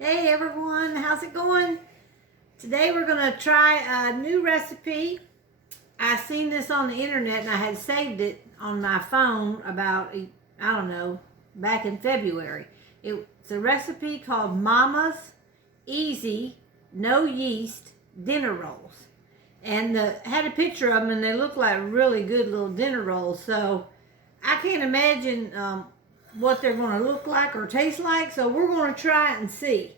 Hey everyone, how's it going? Today we're going to try a new recipe. I seen this on the internet and I had saved it on my phone about, I don't know, back in February. It's a recipe called Momma's Easy No Yeast Dinner Rolls. And had a picture of them and they look like really good little dinner rolls. So I can't imagine what they're going to look like or taste like, so we're going to try it and see.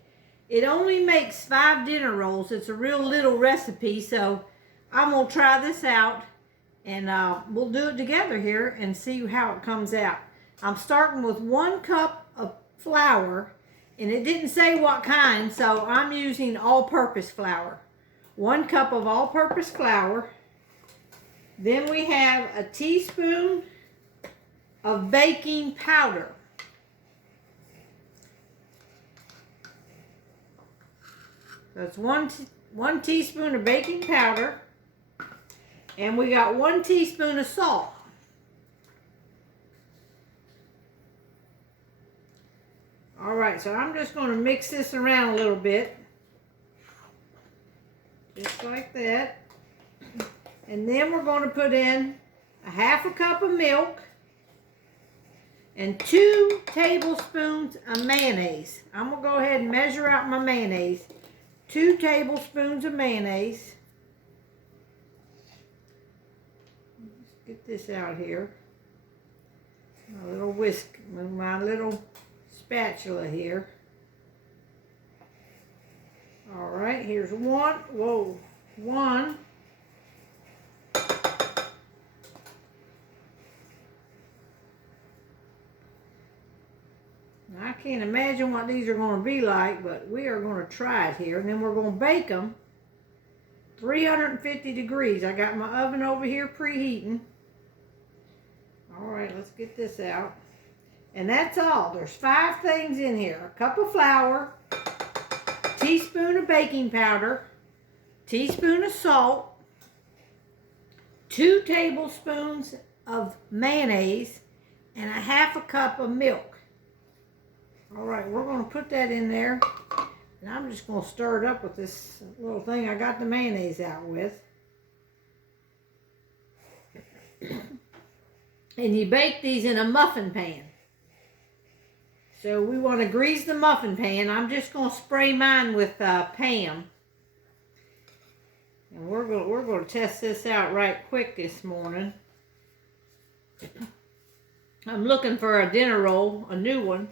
It only makes 5 dinner rolls. It's a real little recipe, so I'm going to try this out and we'll do it together here and see how it comes out. I'm starting with 1 cup of flour, and it didn't say what kind, so I'm using all-purpose flour. 1 cup of all-purpose flour. Then we have a teaspoon of baking powder. That's one teaspoon of baking powder, and we got 1 teaspoon of salt. All right, so I'm just going to mix this around a little bit, just like that. And then we're going to put in a 1/2 cup of milk and 2 tablespoons of mayonnaise. I'm going to go ahead and measure out my mayonnaise. 2 tablespoons of mayonnaise. Let's get this out here. A little whisk with my little spatula here. All right, here's 1. Whoa, 1. I can't imagine what these are going to be like, but we are going to try it here. And then we're going to bake them 350 degrees. I got my oven over here preheating. All right, let's get this out. And that's all. There's 5 things in here. A cup of flour, teaspoon of baking powder, teaspoon of salt, 2 tablespoons of mayonnaise, and a 1/2 cup of milk. All right, we're going to put that in there, and I'm just going to stir it up with this little thing I got the mayonnaise out with. And you bake these in a muffin pan. So we want to grease the muffin pan. I'm just going to spray mine with Pam. And we're going to test this out right quick this morning. I'm looking for a dinner roll, a new one.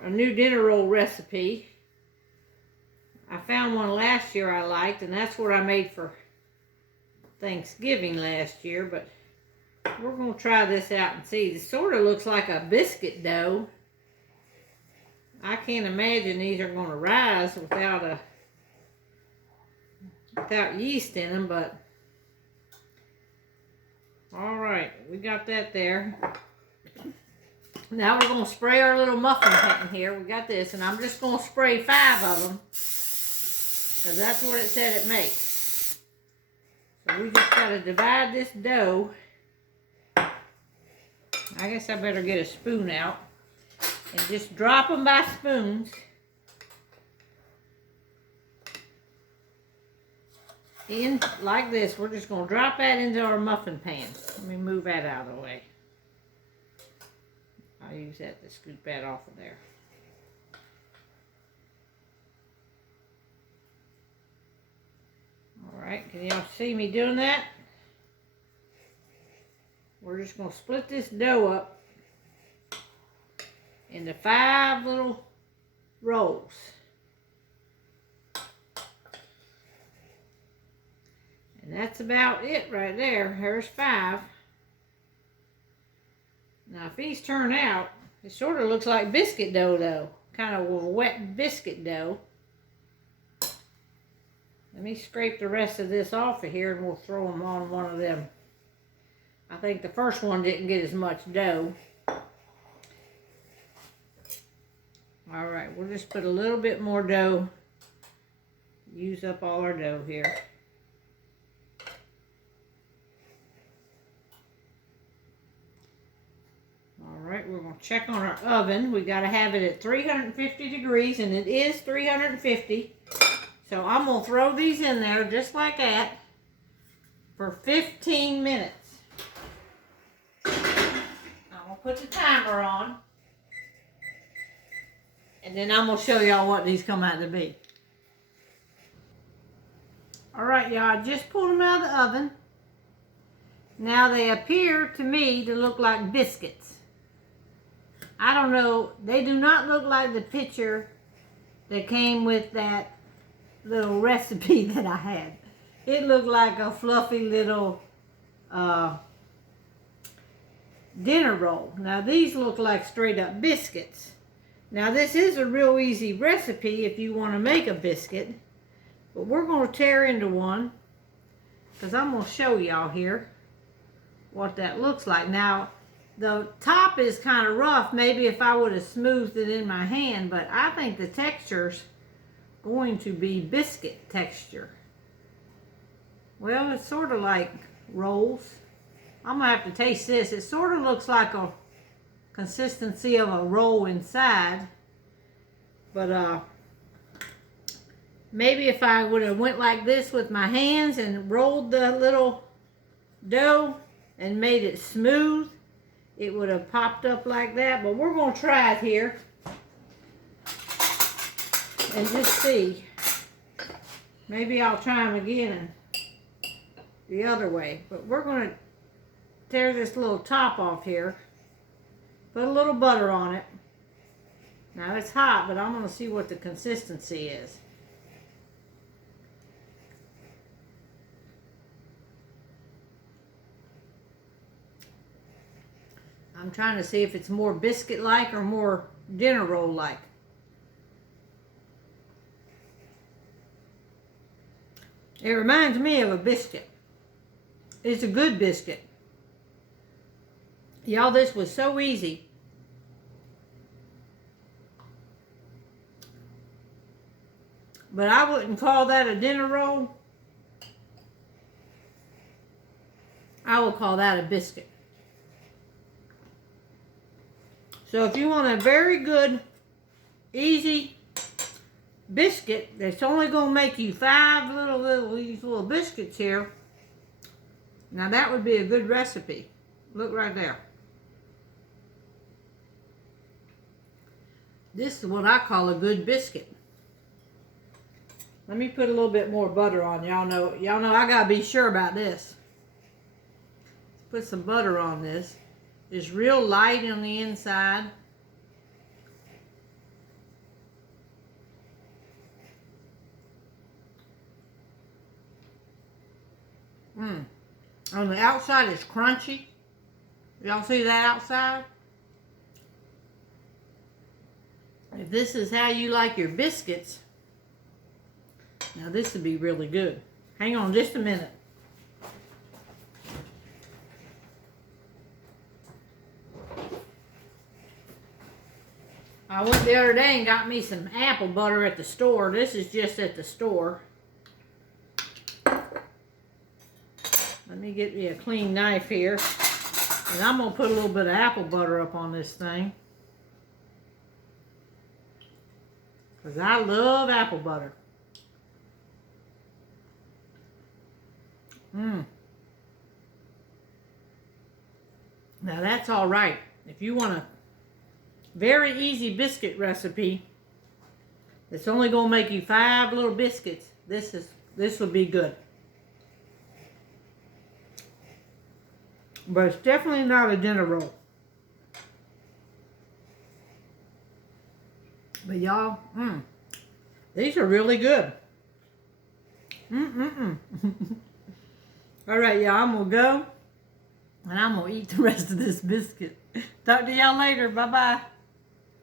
A new dinner roll recipe. I found one last year I liked, and that's what I made for Thanksgiving last year, but we're going to try this out and see. It sort of looks like a biscuit dough. I can't imagine these are going to rise without yeast in them, but all right, we got that there. Now we're going to spray our little muffin pan here. We got this, and I'm just going to spray 5 of them because that's what it said it makes. So we just got to divide this dough. I guess I better get a spoon out and just drop them by spoons. In like this. We're just going to drop that into our muffin pan. Let me move that out of the way. I'll use that to scoop that off of there. All right, can y'all see me doing that? We're just going to split this dough up into 5 little rolls. And that's about it right there. There's 5. Now, if these turn out, it sort of looks like biscuit dough, though. Kind of a wet biscuit dough. Let me scrape the rest of this off of here, and we'll throw them on one of them. I think the first one didn't get as much dough. All right, we'll just put a little bit more dough. Use up all our dough here. All right, we're going We'll check on our oven. We got to have it at 350 degrees, and it is 350. So I'm going to throw these in there just like that for 15 minutes. I'm going to put the timer on, and then I'm going to show y'all what these come out to be. All right, y'all, I just pulled them out of the oven. Now they appear to me to look like biscuits. I don't know, they do not look like the picture that came with that little recipe that I had. It looked like a fluffy little dinner roll. Now these look like straight up biscuits. Now this is a real easy recipe if you want to make a biscuit. But we're going to tear into one because I'm going to show y'all here what that looks like. Now the top is kind of rough, maybe if I would have smoothed it in my hand, but I think the texture's going to be biscuit texture. Well, it's sort of like rolls. I'm gonna have to taste this. It sort of looks like a consistency of a roll inside, but maybe if I would have went like this with my hands and rolled the little dough and made it smooth, it would have popped up like that. But we're going to try it here and just see. Maybe I'll try them again the other way. But we're going to tear this little top off here. Put a little butter on it. Now it's hot, but I'm going to see what the consistency is. I'm trying to see if it's more biscuit-like or more dinner roll-like. It reminds me of a biscuit. It's a good biscuit. Y'all, this was so easy. But I wouldn't call that a dinner roll. I would call that a biscuit. So if you want a very good, easy biscuit that's only going to make you 5 these little biscuits here, now that would be a good recipe. Look right there. This is what I call a good biscuit. Let me put a little bit more butter on. Y'all know I gotta be sure about this. Put some butter on this. It's real light on the inside. On the outside it's crunchy. Y'all see that outside? If this is how you like your biscuits, now this would be really good. Hang on just a minute. I went the other day and got me some apple butter at the store. This is just at the store. Let me get me a clean knife here. And I'm going to put a little bit of apple butter up on this thing. Because I love apple butter. Now that's all right. If you want a very easy biscuit recipe that's only going to make you 5 little biscuits, this will be good. But it's definitely not a dinner roll. But y'all, these are really good. All right, y'all, I'm going to go and I'm going to eat the rest of this biscuit. Talk to y'all later. Bye-bye.